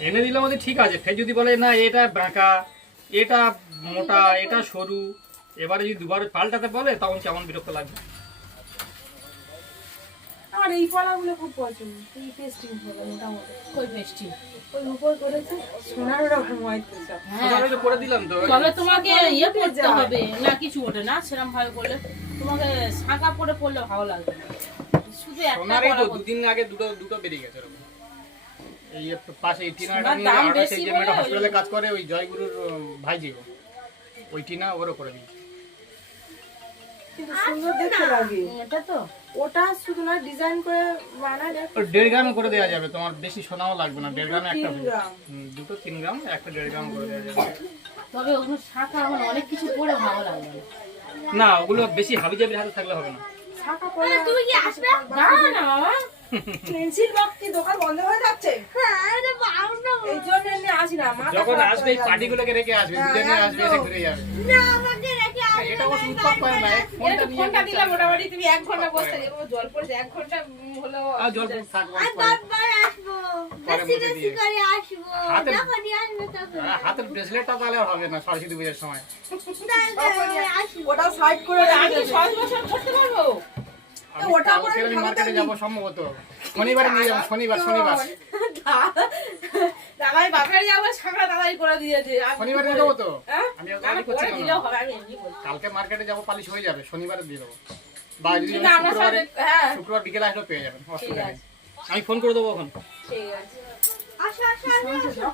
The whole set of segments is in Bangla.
এনে দিলাম ওদের ঠিক আছে, ফের যদি বলে না এটা বাঁকা, এটা মোটা, এটা সরু, এবারে যদি দুবার পাল্টাতে বলে তখন কেমন বিরক্ত লাগবে। আর এই পলাগুলো খুব পছন্দ, এই পেস্টিং হলো মোটামুটি। কই পেস্টি ওই উপর করেছে সোনার রকম হয়তো সব। সোনারে তো করে দিলাম তো। তবে তোমাকে ইয়ে করতে হবে না, কিছু ওঠে না সেরকম ভাবে করলে, তোমাকে শাঁকা পরে পড়লে ভালো লাগবে না। শুধু একটা সোনারই তো পরা করতে- দুদিন আগে দুটো বেরিয়ে গেছে এরকম। এই পাশে এই টিনাটা সোনার নিয়ে দাম আর বেশি সেই যে বলে মেয়েটা ওই- হসপিটালে কাজ করে ওই জয়গুরুর ভাইজি গো, ওই টিনা ওরও করে দিয়েছে। কিন্তু সুন্দর দেখতে লাগে। এটা তো ওটা শুধু না ডিজাইন করে বানালে ওর 1.5 গ্রাম করে দেওয়া যাবে, তোমার বেশি সোনাও লাগবে না। 1.5 গ্রামে একটা 3 গ্রাম। দুটো 3 গ্রাম, একটা 1.5 গ্রাম করে দেওয়া যাবে। তবে ওগুলো শাঁখা আমার অনেক কিছু পরে ভালো লাগবে না। না ওগুলো বেশি হাবিজাবির হাতে থাকলে হবে না। ছাকা পরে তুমি কি আসবে না না বাবা, পেন্সিল বক্স কি দোকান বন্ধ হয়ে যাচ্ছে? এই জন্য এমনি আসি না, মাথা যখন খারাপ আসবে এই হয়ে যাবে। পার্টিগুলোকে রেখে আসবে, হ্যাঁ, দুজনে আসবে এসে একদম। ঘুরে যাবে। এটা অবশ্য উৎপাত করে না, ফোনটা নিয়ে ফোনটা গেছে। দিলাম মোটামুটি তুমি 1 ঘন্টা বসে থাকবে, জল পড়ছে 1 ঘন্টা হলো। আর জল থাকবো হাতের ব্রেসলেটটা তাহলে আর হবে না সরস্বতী পুজোর সময়। ওটা সাইড করে আমি রেখে 6 বছর করতে পারবো। আমি ওটা পরে কালকে আমি ভালো মার্কেটে থাকবি। যাবো সম্ভবত, শনিবারে নিয়ে যাবো, শনিবার দাদাই বাপের যাবো শাঁখা দাদাই করে দিয়েছে। শনিবারে নিয়ে যাবো তো। হ্যাঁ? আমি আর না, গাড়ি করছি করে না। দিলেও হবে, আমি এমনি বলছি। কালকে মার্কেটে যাবো, পালিশ হয়ে যাবে, শনিবারে দিয়ে দেবো। বা যদি না, আমরা শুক্রবারে- সাথে- হ্যাঁ। শুক্রবার বিকেলে আসলেও পেয়ে যাবেন, অসুবিধা ঠিক নেই। আমি ফোন করে দেবো এখন। ঠিক আছে।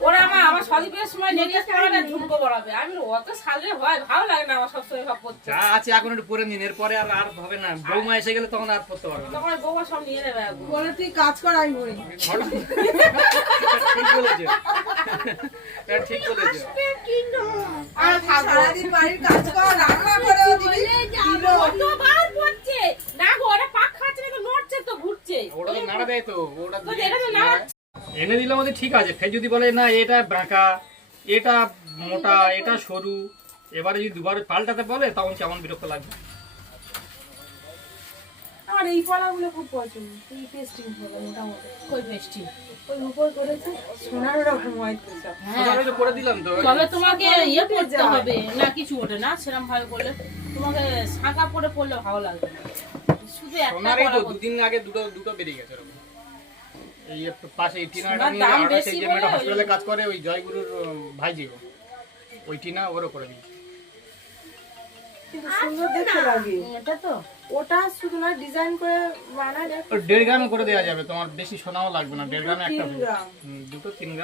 ওরা আমার সদীপের সময় নেগলেস পরাটা ঝুমকো পরাবে। আমি অত সাজলে হয়, ভালো লাগে না আমার সবসময় সব করতে। যা আছে এখন একটু পরে নিন, এরপরে আর আর হবে না। বৌমা এসে গেলে তখন আর পড়তে পারবে না। তখন বউমা সব নিয়ে নেবে একবার। বলে তুই কাজ কর আমি করি। ঠিক বলেছে, এটা ঠিক বলেছে। আর থাকবো। সারাদিন বাড়ির কাজ কর, রান্না করেও দিবি। দিলো। কতবার পড়ছে। না গো, ওরা পাক খাচ্ছে না তো, নড়ছে তো, ঘুরছে। ওটা তো নাড়া দেয় তো, ওটা তো এটা তো নাড়া। এনে দিলাম ওদের ঠিক আছে, ফের যদি বলে না এটা বাঁকা, এটা মোটা, এটা সরু, এবারে যদি দুবার পাল্টাতে বলে তখন কেমন বিরক্ত লাগবে। আর এই পলাগুলো খুব পছন্দ, এই পেস্টিং হলো মোটামুটি। কই পেস্টি ওই উপর করেছে সোনার রকম হয়তো সব। সোনারে তো করে দিলাম তো। তবে তোমাকে ইয়ে করতে যায়। হবে না, কিছু ওঠে না সেরকম ভাবে করলে, তোমাকে শাঁকা পরে পড়লে ভালো লাগবে না। শুধু একটা সোনারই পরা তো করতে- দুদিন আগে দুটো বেরিয়ে গেছে এরকম। এই পাশে এই টিনাটা সোনার নিয়ে দাম আর বেশি সেই যে বলে মেয়েটা ওই- হসপিটালে কাজ করে ওই জয়গুরুর ভাইজি গো, ওই টিনা ওরও করে দিয়েছে। কিন্তু সুন্দর দেখতে লাগে। এটা তো ওটা শুধু না ডিজাইন করে বানালে ওর 1.5 গ্রাম করে দেওয়া যাবে, তোমার বেশি সোনাও লাগবে না। 1.5 গ্রামে একটা 3 গ্রাম। দুটো 3 গ্রাম